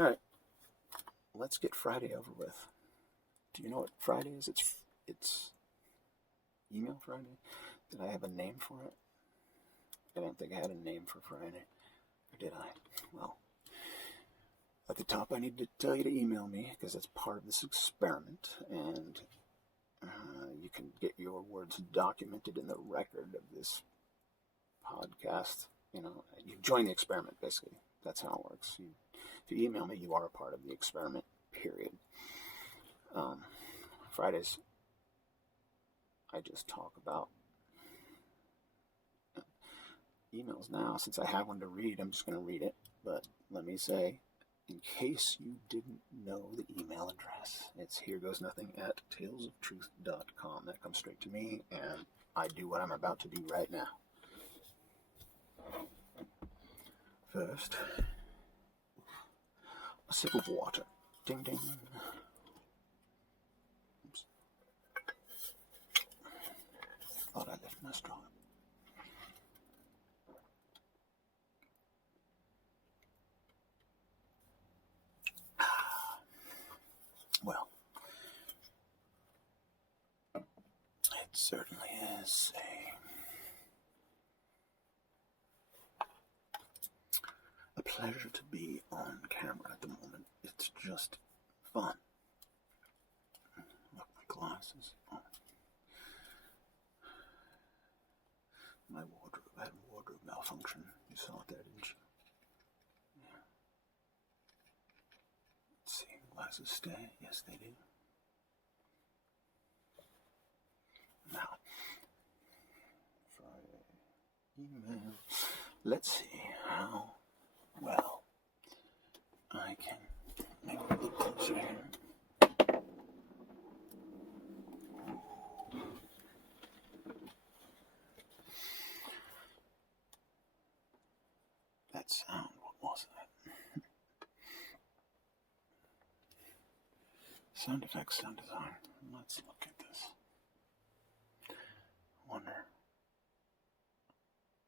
All right, let's get Friday over with. Do you know what Friday is? It's Email Friday. Did I have a name for it? I don't think I had a name for Friday. Or did I? Well, at the top I need to tell you to email me because it's part of this experiment, and you can get your words documented in the record of this podcast. You join the experiment, basically. That's how it works. If you email me, you are a part of the experiment, period. Fridays, I just talk about emails now. Since I have one to read, I'm just going to read it. But let me say, in case you didn't know the email address, it's heregoesnothing@talesoftruth.com. That comes straight to me, and I do what I'm about to do right now. First, a sip of water. Ding ding. Oops. Thought I left my straw. Well, it certainly is a pleasure to be on camera at the moment. It's just fun. Look, my glasses on. My wardrobe, I had a wardrobe malfunction. You saw that, didn't you? Yeah. Let's see, glasses stay. Yes, they do. Now, Friday email. Let's see how well I can make it look closer here. That sound, what was that? Sound effects, sound design. Let's look at this. I wonder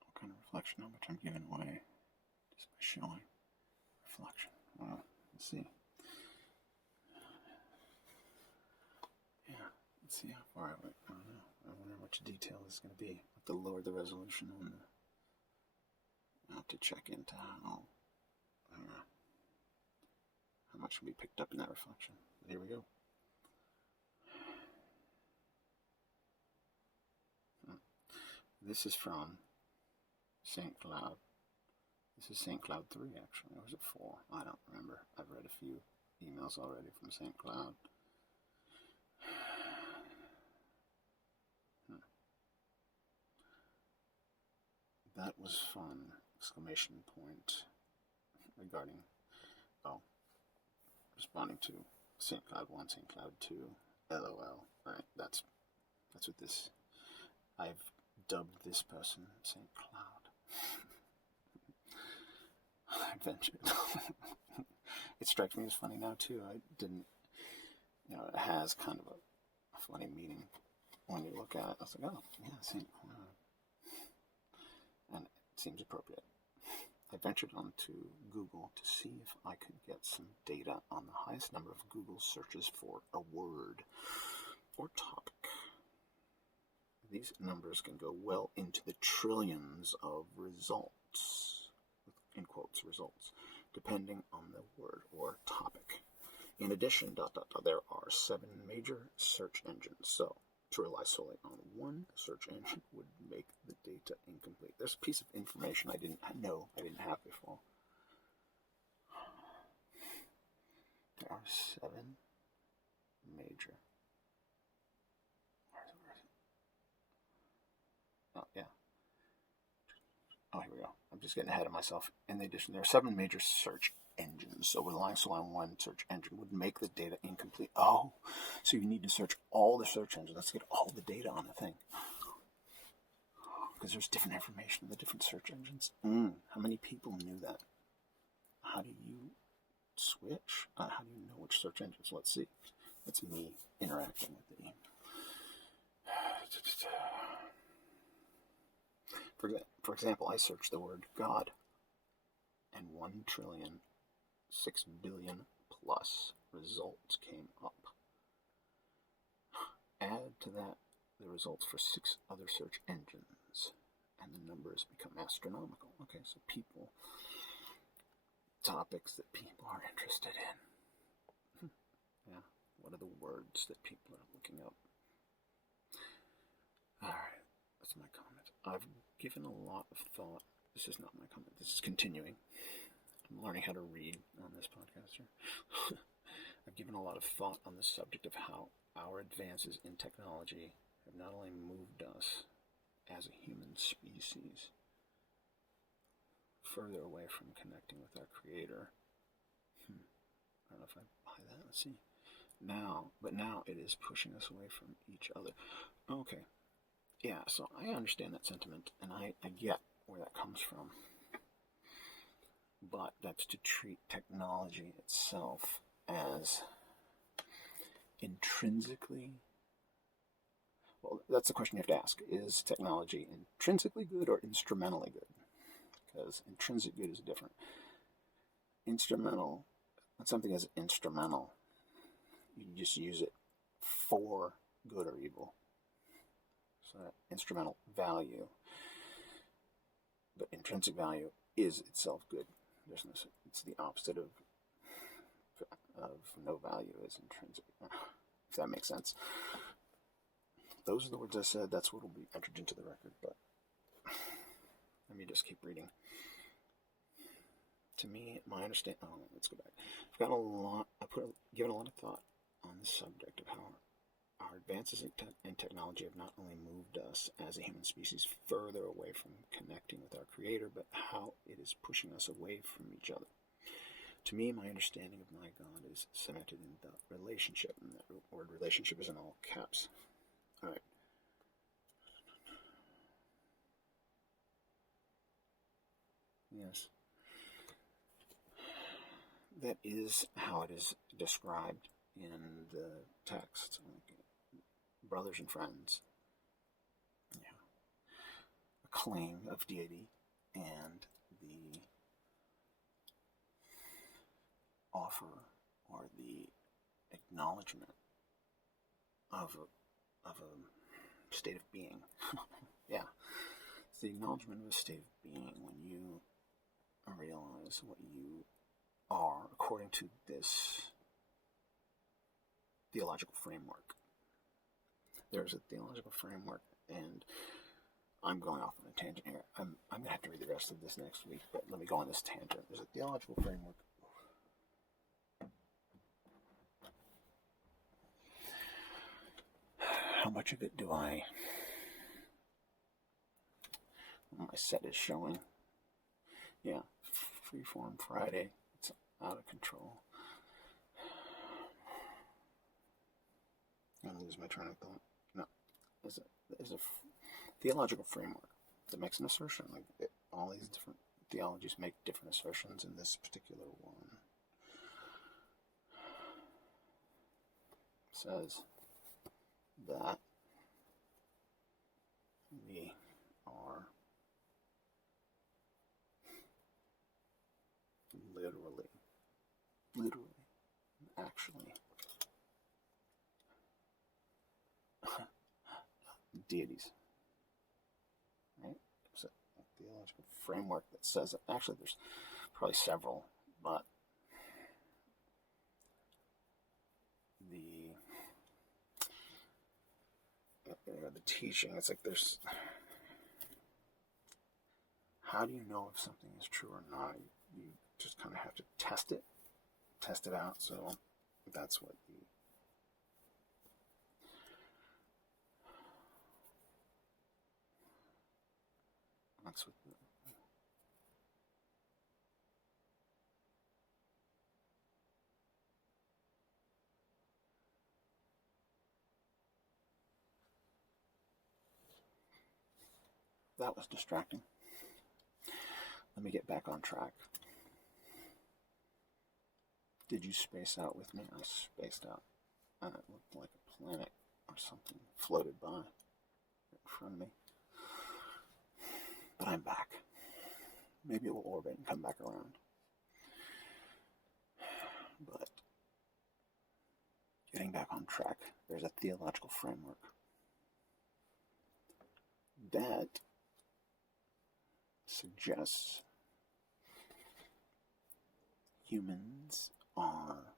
what kind of reflection, how much I'm giving away just by showing reflection. Well, let's see. Yeah, let's see how far I went. I don't know. I wonder how much detail this is going to be. I have to lower the resolution on the. I have to check into how much will be picked up in that reflection. But here we go. This is from St. Cloud. This is St. Cloud 3, actually. Or was it 4? I don't remember. I've read a few emails already from St. Cloud. That was fun! Exclamation point. Regarding, responding to St. Cloud 1, St. Cloud 2, LOL. Right, that's what this, I've dubbed this person St. Cloud. I ventured. It strikes me as funny now, too. I didn't, it has kind of a funny meaning when you look at it. I was like, oh, yeah, St. Cloud. And it seems appropriate. I ventured onto Google to see if I could get some data on the highest number of Google searches for a word or topic. These numbers can go well into the trillions of results, in quotes, results, depending on the word or topic. In addition, there are 7 major search engines, so to rely solely on one search engine would make the data incomplete. There's a piece of information I didn't have before. There are 7 major. Where is it? Oh, yeah. Oh, here we go. I'm just getting ahead of myself. In addition, there are 7 major search engines, so relying solely on one search engine would make the data incomplete. Oh, so you need to search all the search engines. Let's get all the data on the thing. Because there's different information in the different search engines. How many people knew that? How do you switch? How do you know which search engines? Let's see. That's me interacting with the email. For example, I searched the word God, and 1 trillion 6 billion plus results came up. Add to that the results for 6 other search engines, and the numbers become astronomical. Okay, so topics that people are interested in. Yeah, what are the words that people are looking up? Alright, that's my comment. I've given a lot of thought. This is not my comment, this is continuing. I'm learning how to read on this podcast here. I've given a lot of thought on the subject of how our advances in technology have not only moved us as a human species further away from connecting with our Creator. I don't know if I buy that. Let's see. Now it is pushing us away from each other. Okay. Yeah, so I understand that sentiment, and I get where that comes from. But that's to treat technology itself as intrinsically, well, that's the question you have to ask. Is technology intrinsically good or instrumentally good? Because intrinsic good is different. Instrumental, when something is instrumental, you just use it for good or evil. So that instrumental value, but intrinsic value is itself good. It's the opposite of no value is intrinsic, if that makes sense. Those are the words I said. That's what will be entered into the record, but let me just keep reading. To me, my understanding. Let's go back. Given a lot of thought on the subject of how our advances in technology have not only moved us as a human species further away from connecting with our Creator, but how it is pushing us away from each other. To me, my understanding of my God is cemented in the relationship, and that word relationship is in all caps. All right. Yes. That is how it is described in the text. Brothers and friends. Yeah. A claim of deity and the offer or the acknowledgement of a state of being. Yeah. It's the acknowledgement of a state of being when you realize what you are according to this theological framework. There's a theological framework, and I'm going off on a tangent here. I'm going to have to read the rest of this next week, but let me go on this tangent. There's a theological framework. How much of it do my set is showing? Yeah, Freeform Friday. It's out of control. I'm going to lose my train of thought. No, there's a theological framework that makes an assertion. All these different theologies make different assertions, in this particular one says that we are literally, actually deities. Right? There's a theological framework that says that. Actually, there's probably several, but the teaching, it's like there's, how do you know if something is true or not? You just kind of have to test it out. So that's what that was distracting. Let me get back on track. Did you space out with me? I spaced out, and it looked like a planet or something floated by in front of me. But I'm back. Maybe it will orbit and come back around. But getting back on track, there's a theological framework that suggests humans are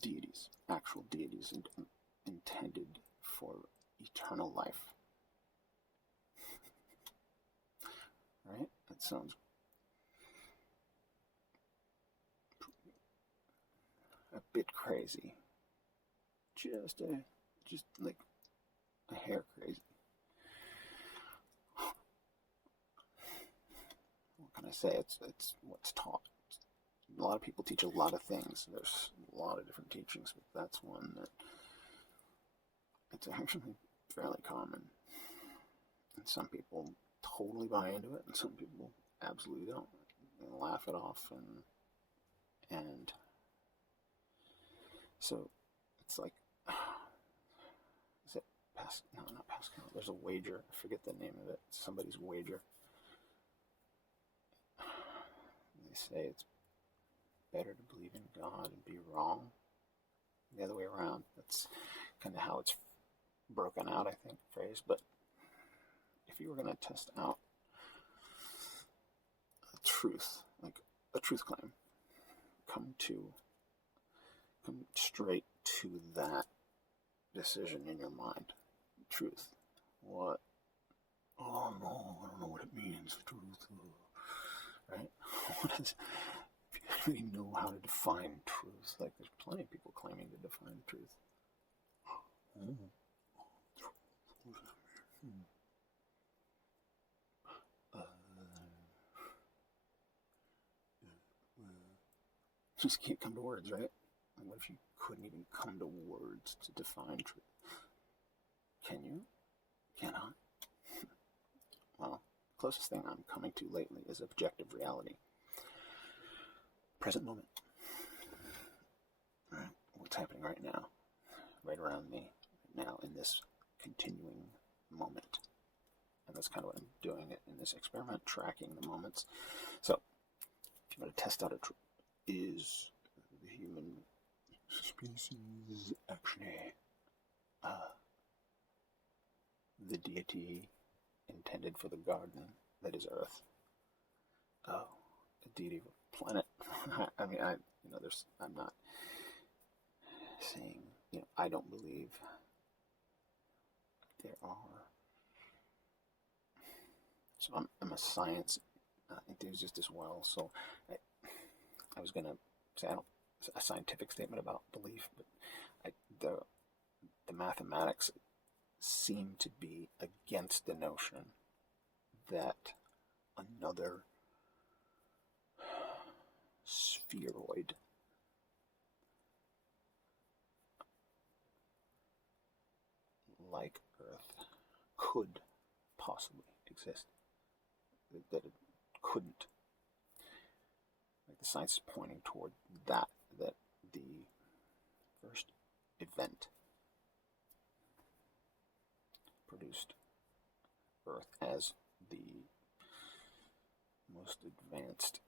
deities, actual deities, intended for eternal life. Right? That sounds a bit crazy. Just like a hair crazy. What can I say? It's what's taught. A lot of people teach a lot of things. There's a lot of different teachings, but that's one that it's actually fairly common. And some people totally buy into it, and some people absolutely don't. They laugh it off, and so it's like, is it Pascal? No, not Pascal. There's a wager. I forget the name of it. Somebody's wager. They say it's better to believe in God and be wrong. The other way around. That's kind of how it's broken out, I think, phrase. But if you were going to test out a truth, like a truth claim, come straight to that decision in your mind. Truth. What? Oh no, I don't know what it means. Truth. Right? What is? If you really know how to define truth, like there's plenty of people claiming to define truth. Just can't come to words, right? And what if you couldn't even come to words to define truth? Can you? Cannot? Well, the closest thing I'm coming to lately is objective reality. Present moment. Right? What's happening right now, right around me, right now in this continuing moment. And that's kind of what I'm doing in this experiment, tracking the moments. So, if you want to test out a truth, is the human species actually the deity intended for the garden that is Earth? Oh, the deity of a planet. I mean, I'm not saying, I don't believe there are. So I'm a science enthusiast as well. So I was going to say a scientific statement about belief, but the mathematics seem to be against the notion that another spheroid like Earth could possibly exist. That it couldn't. Like the science is pointing toward that the first event produced Earth as the most advanced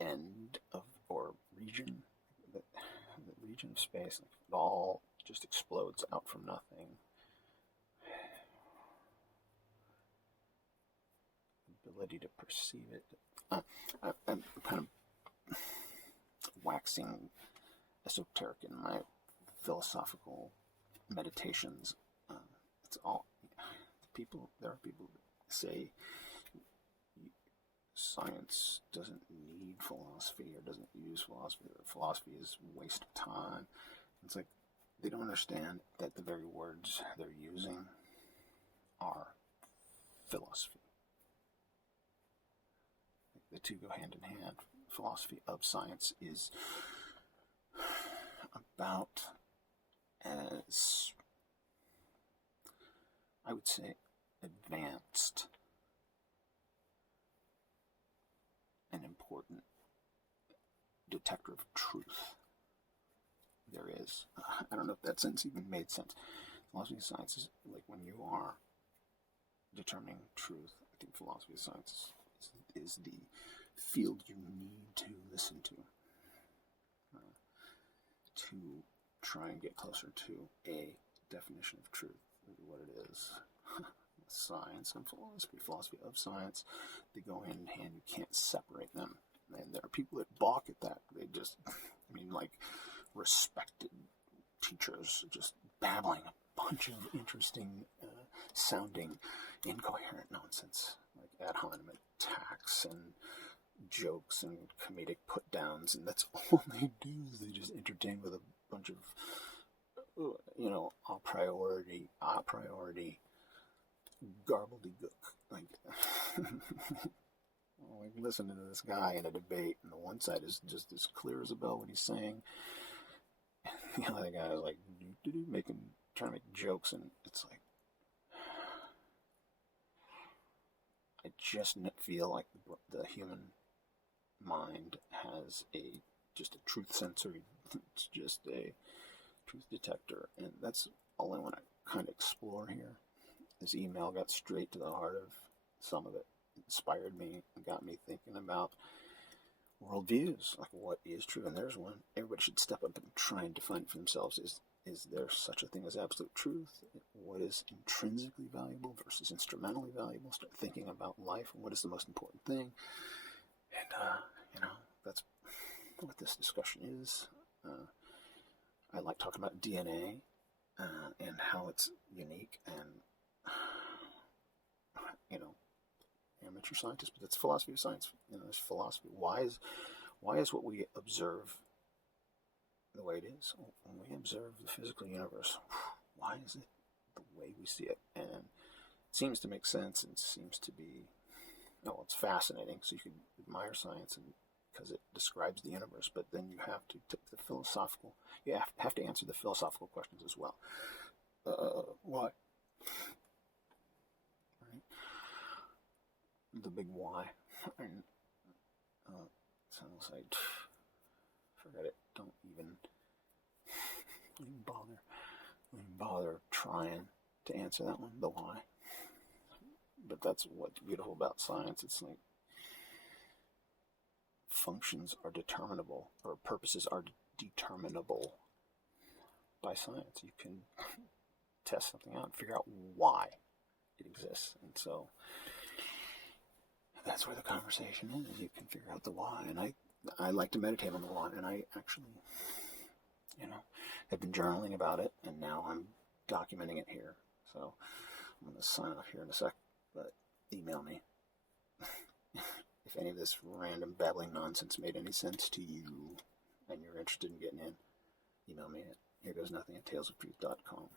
end of, or region, the region of space. Like it all just explodes out from nothing. Ability to perceive it. I'm kind of waxing esoteric in my philosophical meditations. It's all there are people that say science doesn't need philosophy or doesn't use philosophy, or philosophy is a waste of time. It's like they don't understand that the very words they're using are philosophy. The two go hand in hand. Philosophy of science is about as, I would say, advanced and important detector of truth there is. I don't know if that sentence even made sense. Philosophy of science is like when you are determining truth. I think philosophy of science is is the field you need to listen to try and get closer to a definition of truth, what it is. Science and philosophy of science, they go hand in hand. You can't separate them. And there are people that balk at that. They just, like respected teachers just babbling a bunch of interesting sounding incoherent nonsense, like ad hominem attacks and jokes and comedic put downs, and that's all they do is they just entertain with a bunch of a priority gobbledygook. Like listening to this guy in a debate, and the one side is just as clear as a bell what he's saying, and the other guy is like trying to make jokes, and it's like, I just feel like the human mind has just a truth sensor. It's just a truth detector, and that's all I want to kind of explore here. This email got straight to the heart of some of it. It inspired me and got me thinking about worldviews, like what is true, and there's one. Everybody should step up and try and define it for themselves. Is there such a thing as absolute truth? What is intrinsically valuable versus instrumentally valuable? Start thinking about life and what is the most important thing. And, that's what this discussion is. I like talking about DNA and how it's unique and, amateur scientist, but it's philosophy of science. There's philosophy. Why is what we observe the way it is? When we observe the physical universe, why is it the way we see it? And it seems to make sense and seems to be, it's fascinating. So you can admire science because it describes the universe, but then you have to take the philosophical, you have to answer the philosophical questions as well. Why? Right? The big why. And, sounds like, forget it. Don't even bother trying to answer that one, the why. But that's what's beautiful about science. It's like functions are determinable, or purposes are determinable by science. You can test something out and figure out why it exists. And so that's where the conversation is. You can figure out the why. And I like to meditate on the why. And I actually, have been journaling about it. And now I'm documenting it here. So I'm going to sign off here in a sec. But email me. If any of this random babbling nonsense made any sense to you and you're interested in getting in, email me at heregoesnothing@talesofTruth.com.